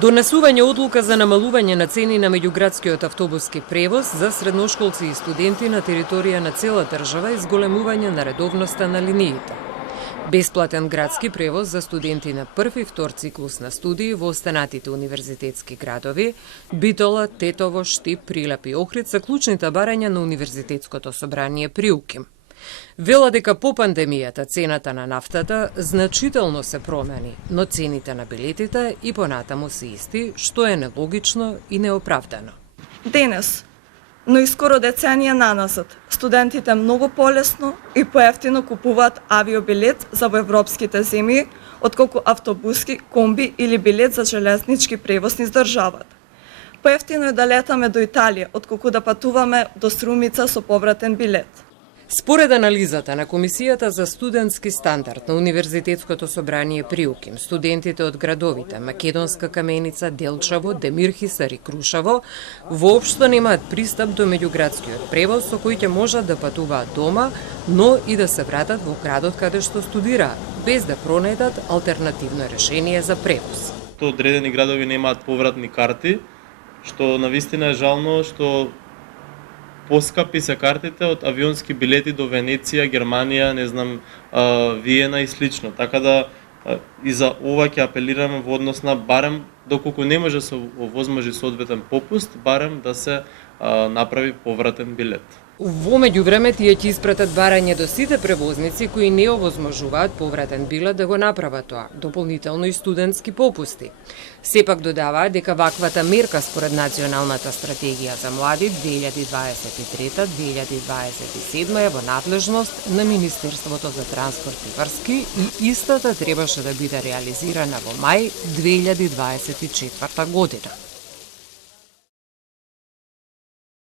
Донесување одлука за намалување на цени на меѓуградскиот автобуски превоз за средношколци и студенти на територија на цела држава и зголемување на редовноста на линиите. Бесплатен градски превоз за студенти на прв и втор циклус на студии во останатите универзитетски градови, Битола, Тетово, Штип, Прилеп и Охрид се клучните барања на Универзитетското собрание при УКИМ. Вела дека по пандемијата цената на нафтата значително се промени, но цените на билетите и понатаму се исти, што е нелогично и неоправдано. Денес, но и скоро деценија наназад, студентите многу полесно и поевтино купуваат авиобилет за во европските земји, отколку автобуски, комби или билет за железнички превоз низ државата. Поевтино е да летаме до Италија, отколку да патуваме до Струмица со повратен билет. Според анализата на Комисијата за студентски стандард на Универзитетското собрание при УКИМ, студентите од градовите Македонска Каменица, Делчево, Демирхисар и Крушево воопшто немаат пристап до меѓуградскиот превоз со кој ќе можат да патуваат дома, но и да се вратат во градот каде што студираат, без да пронајдат алтернативно решение за превоз. Одредени градови немаат повратни карти, што навистина е жално што поскапи се картите од авионски билети до Венеција, Германија, Виена и слично. Така да и за ова ќе апелираме во однос на барем доколку не може се овозможи соодветен попуст, барем да се направи повратен билет. Во меѓувреме тие ќе испратат барање до сите превозници кои не овозможуваат повратен билет да го направат тоа, дополнително и студентски попусти. Сепак додаваат дека ваквата мерка според Националната стратегија за млади 2023-2027 е во надлежност на Министерството за транспорт и врски и истата требаше да биде реализирана во мај 2024 година.